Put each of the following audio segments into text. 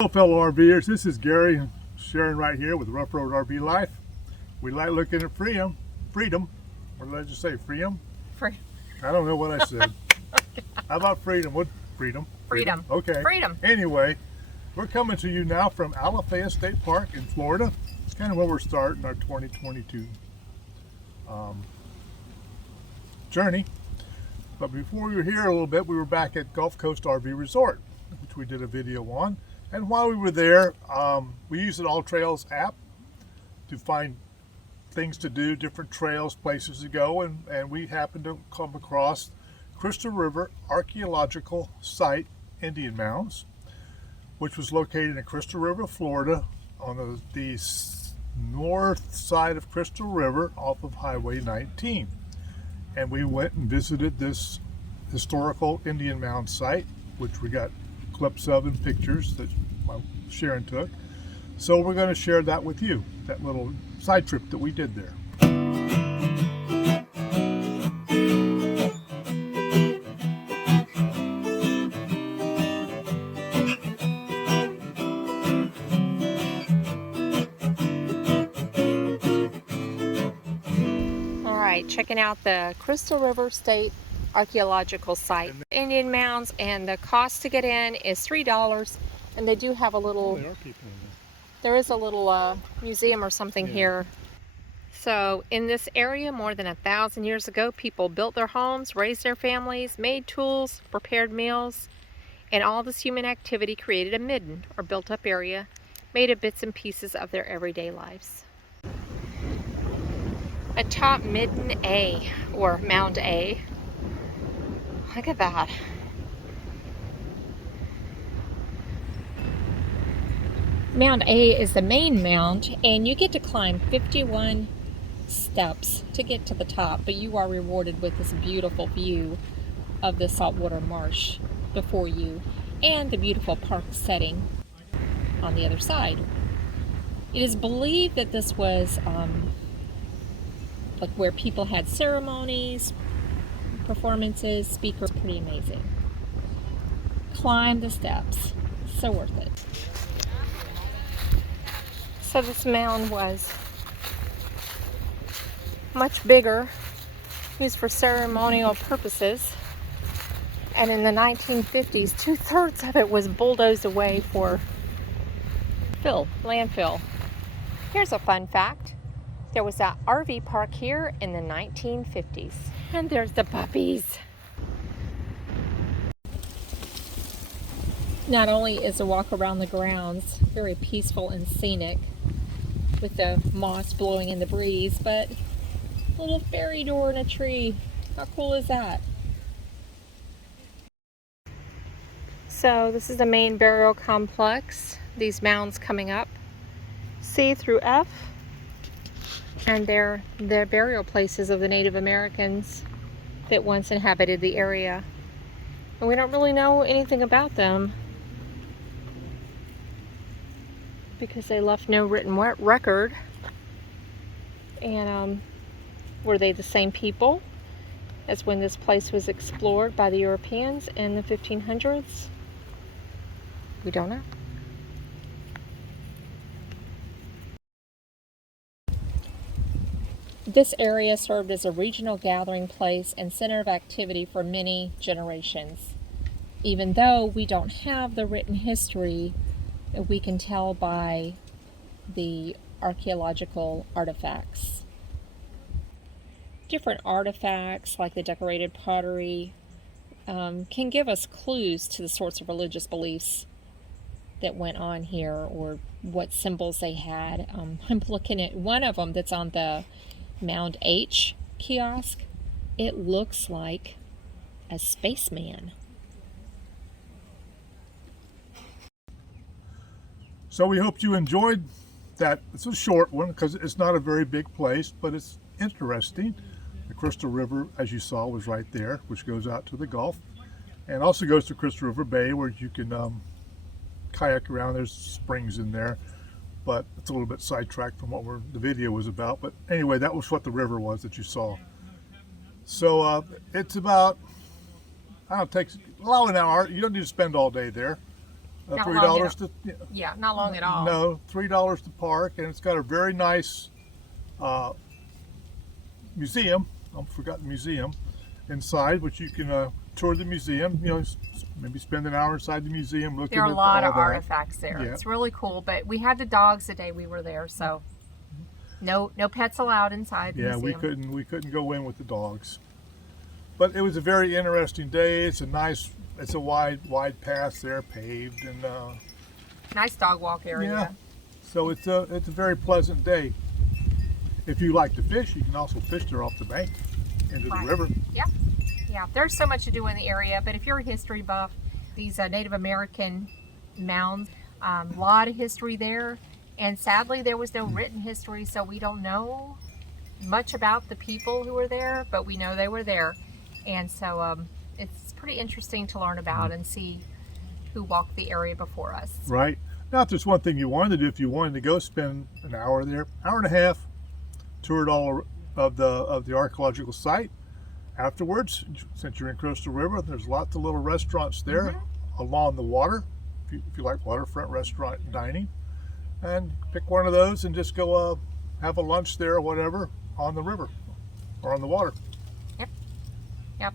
Hello fellow RVers, this is Gary sharing right here with Rough Road RV Life. We like looking at freedom, or did I just say freedom? I don't know what I said. How about freedom? What freedom? Freedom. Okay. Freedom. Anyway, we're coming to you now from AllTrails State Park in Florida. It's kind of where we're starting our 2022 journey. But before we were here a little bit, we were back at Gulf Coast RV Resort, which we did a video on. And while we were there, we used an AllTrails app to find things to do, different trails, places to go, and we happened to come across River Archaeological Site Indian Mounds, which was located in Crystal River, Florida, on the north side of Crystal River off of Highway 19. And we went and visited this historical Indian mound site, which we got clips of and pictures that Sharon took. So we're going to share that with you, that little side trip that we did there. All right, checking out the Crystal River State Archaeological Site Indian Mounds, and the cost to get in is $3. And they do have a little, There are people in there. there is a little museum or something here. So in this area, more than 1,000 years ago, people built their homes, raised their families, made tools, prepared meals, and all this human activity created a midden or built up area made of bits and pieces of their everyday lives. Atop Mound A, or Mound A. Look at that. Mound A is the main mound, and you get to climb 51 steps to get to the top, but you are rewarded with this beautiful view of the saltwater marsh before you and the beautiful park setting on the other side. It is believed that this was like where people had ceremonies, performances, speakers. Pretty amazing. Climb the steps, so worth it. So this mound was much bigger, used for ceremonial purposes, and in the 1950s, 2/3 of it was bulldozed away for landfill. Here's a fun fact. There was an RV park here in the 1950s. And there's the puppies. Not only is the walk around the grounds very peaceful and scenic, with the moss blowing in the breeze, but a little fairy door in a tree. How cool is that? So this is the main burial complex. These mounds coming up, C through F, and they're burial places of the Native Americans that once inhabited the area. And we don't really know anything about them because they left no written record. And were they the same people as when this place was explored by the Europeans in the 1500s? We don't know. This area served as a regional gathering place and center of activity for many generations. Even though we don't have the written history, we can tell by the archaeological artifacts. Different artifacts, like the decorated pottery, can give us clues to the sorts of religious beliefs that went on here, or what symbols they had. I'm looking at one of them that's on the Mound H kiosk. It looks like a spaceman. So we hope you enjoyed that. It's a short one because it's not a very big place, but it's interesting. The Crystal River, as you saw, was right there, which goes out to the Gulf, and also goes to Crystal River Bay, where you can kayak around. There's springs in there, but it's a little bit sidetracked from what the video was about. But anyway, that was what the river was that you saw. So it's about, I don't know, it takes about an hour. You don't need to spend all day there. Not $3 long to Yeah, not long at all. no, $3 to park, and it's got a very nice museum. I forgot the museum inside, which you can tour the museum. You know, maybe spend an hour inside the museum looking There are at a lot all of that. artifacts there. Yeah. It's really cool. But we had the dogs the day we were there, so no pets allowed inside the Yeah, museum. we couldn't go in with the dogs. But it was a very interesting day. It's a wide path there, paved, and Nice dog walk area. yeah. So it's a very pleasant day. If you like to fish, you can also fish there off the bank into Right. the river. Yep. Yeah, there's so much to do in the area, but if you're a history buff, these Native American mounds, a lot of history there, and sadly there was no written history, so we don't know much about the people who were there, but we know they were there, and so it's pretty interesting to learn about and see who walked the area before us. Right. Now, if there's one thing you wanted to do, if you wanted to go spend an hour there, hour and a half, toured all of the archaeological site. Afterwards, since you're in Coastal River, there's lots of little restaurants there along the water, if you like waterfront restaurant dining. And pick one of those and just go have a lunch there or whatever on the river or on the water. Yep,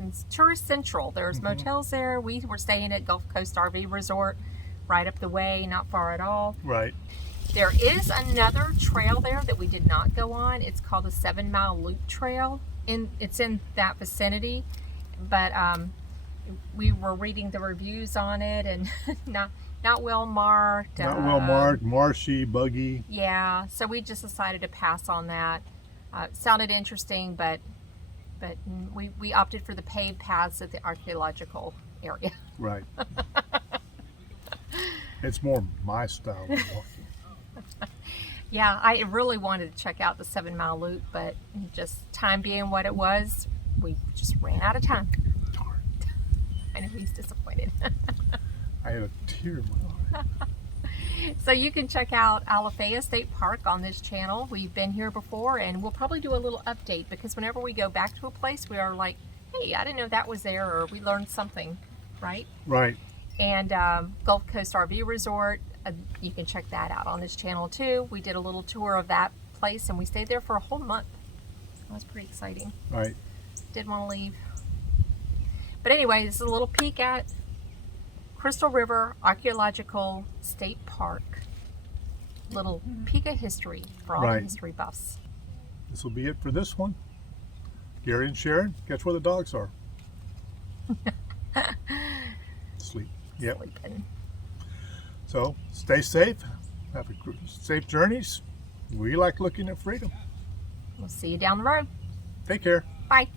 it's tourist central. There's motels there. We were staying at Gulf Coast RV Resort, right up the way, not far at all. Right. There is another trail there that we did not go on. It's called the 7 Mile Loop Trail. It's in that vicinity, but we were reading the reviews on it, and not well marked. Not well marked, marshy, buggy. Yeah, so we just decided to pass on that. It sounded interesting, but we opted for the paved paths at the archaeological area. Right. It's more my style of walking. Yeah, I really wanted to check out the 7 Mile Loop, but just time being what it was, we just ran out of time. Darn. I know he's disappointed. I had a tear in my eye. So you can check out Alafaya State Park on this channel. We've been here before, and we'll probably do a little update, because whenever we go back to a place, we are like, hey, I didn't know that was there, or we learned something, right? Right. And Gulf Coast RV Resort, you can check that out on this channel too. We did a little tour of that place, and we stayed there for a whole month. That was pretty exciting. Right. Didn't want to leave. But anyway, this is a little peek at Crystal River Archaeological State Park. Little peek of history for all the Right. history buffs. This will be it for this one. Gary and Sharon, guess where the dogs are? Sleep. Yep. Sleeping. So stay safe. Have safe journeys. We like looking at freedom. We'll see you down the road. Take care. Bye.